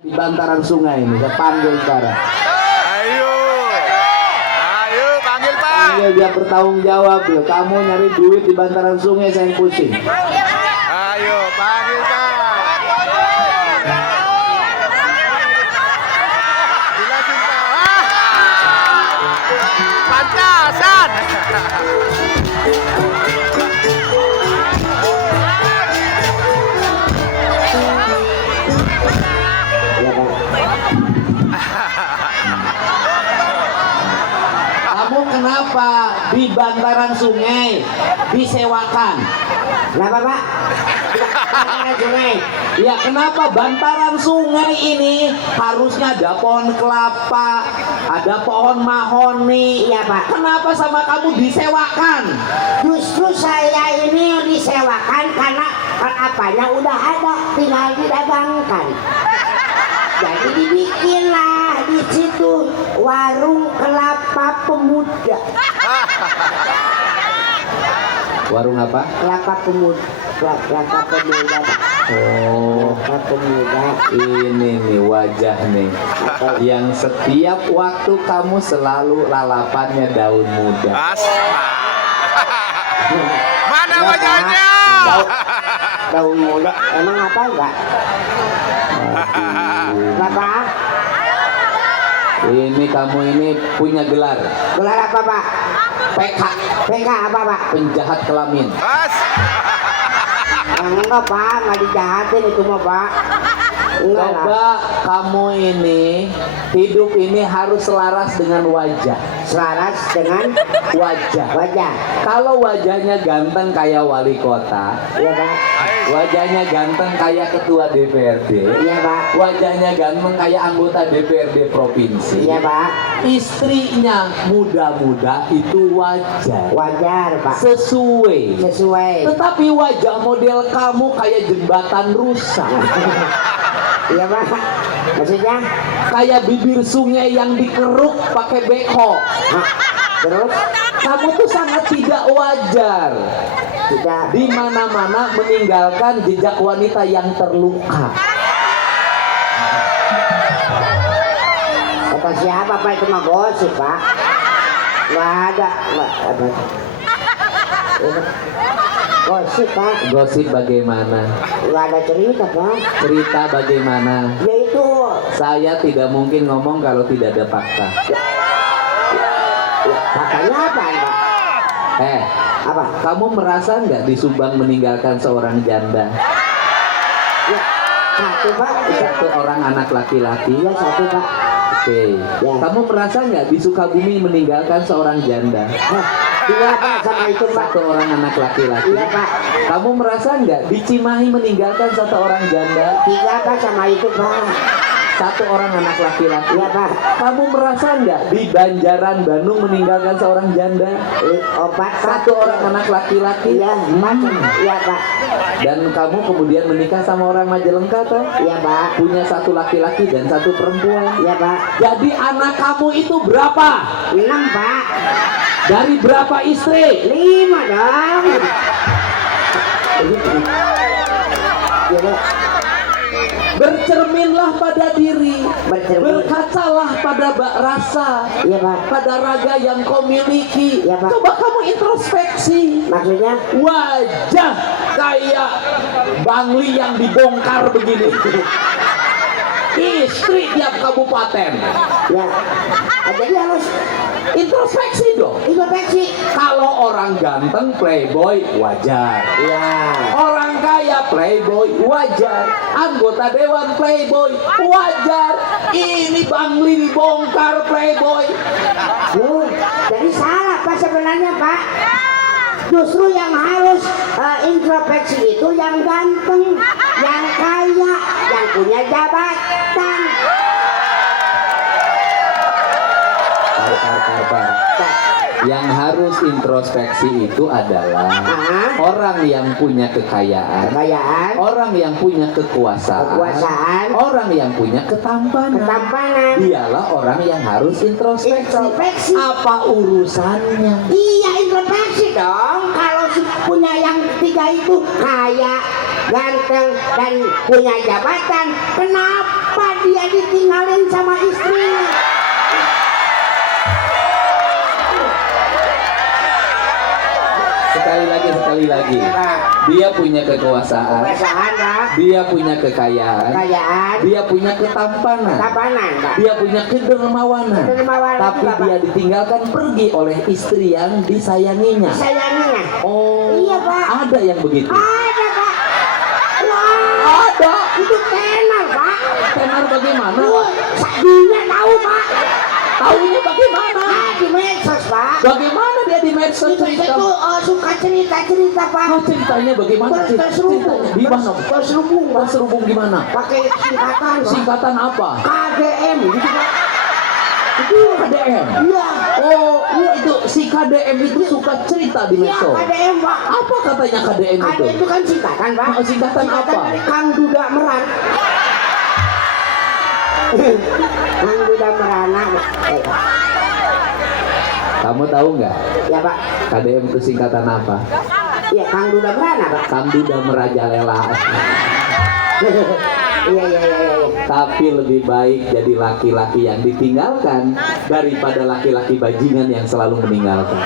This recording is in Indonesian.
Di bantaran sungai ini, saya panggil sekarang. Ayo, ayo panggil Pak. Panggil dia bertanggung jawab loh. Kamu nyari duit di bantaran sungai, saya yang pusing. Ayo panggil Pak. Jelasin Pak. Pantasan. Kamu kenapa di bantaran sungai disewakan? Kenapa Pak? Bantaran sungai. Ya kenapa bantaran sungai ini harusnya ada pohon kelapa, ada pohon mahoni. Iya Pak. Kenapa sama kamu disewakan? Justru saya ini disewakan karena apanya udah ada, tinggal didagangkan. Jadi dibikinlah di situ warung kelapa pemuda. Warung apa? Kelapa pemuda. Kelapa pemuda. Oh, Kelapa pemuda. ini nih wajah nih yang setiap waktu kamu selalu lalapannya daun muda. Asma. Mana wajahnya? Daun muda. Emang apa enggak? Bapak, Ini kamu ini punya gelar gelar apa Pak? PK, PK apa Pak? penjahat kelamin. As. Enggak Pak, nggak dijahatin itu mah Pak. Enggak lah. Coba kamu ini hidup ini harus selaras dengan wajah. Selaras dengan Wajah. wajah. Kalau wajahnya ganteng kayak wali kota, Iya Pak. wajahnya ganteng kayak ketua DPRD, Iya Pak. wajahnya ganteng kayak anggota DPRD provinsi, Iya Pak. istrinya muda-muda itu wajar, Wajar Pak. sesuai. Sesuai. Tetapi wajah model kamu kayak jembatan rusak, Iya Pak. Maksudnya? kayak bibir sungai yang dikeruk pakai beko. Nah, terus Kamu tuh sangat tidak wajar. tidak. Di mana-mana meninggalkan jejak wanita yang terluka. Kata siapa Pak itu mah gosip Pak? Nggak ada. Nggak ada. Gosip Pak. Gosip bagaimana? Nggak ada cerita Pak. Cerita bagaimana? Ya itu. Saya tidak mungkin ngomong kalau tidak ada fakta. Makanya apa Pak? Apa? Kamu merasa nggak di Subang meninggalkan seorang janda? Ya, satu Pak. Satu orang anak laki-laki. Ya satu Pak. Oke. Ya. Kamu merasa nggak di Sukabumi meninggalkan seorang janda? Nah, dua Pak sama itu Pak. Satu orang anak laki-laki. Iya Pak. Kamu merasa nggak di Cimahi meninggalkan satu orang janda? Tiga Pak sama itu Pak. Satu orang anak laki-laki. Iya Pak. Kamu merasa nggak di Banjaran Bandung meninggalkan seorang janda? Opat Pak. Satu orang anak laki-laki. Iya macam. Iya Pak. Dan kamu kemudian menikah sama orang Majalengka toh? Iya Pak. Punya satu laki-laki dan satu perempuan. Iya Pak. Jadi anak kamu itu berapa? 6 Pak. Dari berapa istri? 5 dong. Iya Pak. Bercerminlah pada diri, Bercermin. berkacalah pada rasa, Iya Pak. pada raga yang kau miliki. Iya, Pak. Coba kamu introspeksi. Maksudnya? Wajah kayak Bangli yang dibongkar begini. Istri tiap kabupaten. Ya. Jadi harus Introspeksi dong. introspeksi. Kalau orang ganteng playboy wajar. Iya. Orang kaya playboy wajar. Anggota dewan playboy wajar. Ini Bangli dibongkar playboy. Jadi salah Pak sebenarnya Pak. Justru yang harus introspeksi itu yang ganteng, yang kaya, yang punya jabatan. Yang harus introspeksi itu adalah orang yang punya kekayaan, orang yang punya kekuasaan, orang yang punya ketampanan. Dialah orang yang harus introspeksi. Apa urusannya? Iya introspeksi dong. Kalau punya yang tiga itu kaya, ganteng, dan punya jabatan, kenapa dia sama istrinya. Sekali lagi. Dia punya kekuasaan, Kebiasaan Pak. dia punya kekayaan, Kekayaan. dia punya ketampanan, Tabanan Pak. dia punya kedermawanan. Kedermawanan Tapi juga, Pak. dia ditinggalkan pergi oleh istri yang disayanginya. Sayanginya. Oh, Iya, Pak. Ada yang begitu. Ada Pak. Wah. Ada. Itu tenar Pak. Tenar bagaimana? Wah, Sabinya tahu Pak. Tahunya bagaimana? Di medsos Pak. Bagaimana dia di medsos Itu cerita? suka cerita Pak. Oh, ceritanya bagaimana? Terserubung. Ceritanya di mana? Terserubung Pak. Terserubung gimana? Pakai singkatan Pak. Singkatan apa? KDM gitu Pak. Itu KDM. Iya. Oh, itu si KDM itu suka cerita di Iya medsos. KDM Pak. Apa katanya KDM itu? KDM itu kan singkatan Pak. Oh, singkatan apa? dari Kang Duda Meran. Kang Duda Merana. Kamu tahu nggak? Ya Pak. KDM itu singkatan apa? Iya Kang Duda Merana Pak. Kang Duda Merajalela. Iya. Tapi lebih baik jadi laki-laki yang ditinggalkan daripada laki-laki bajingan yang selalu meninggalkan.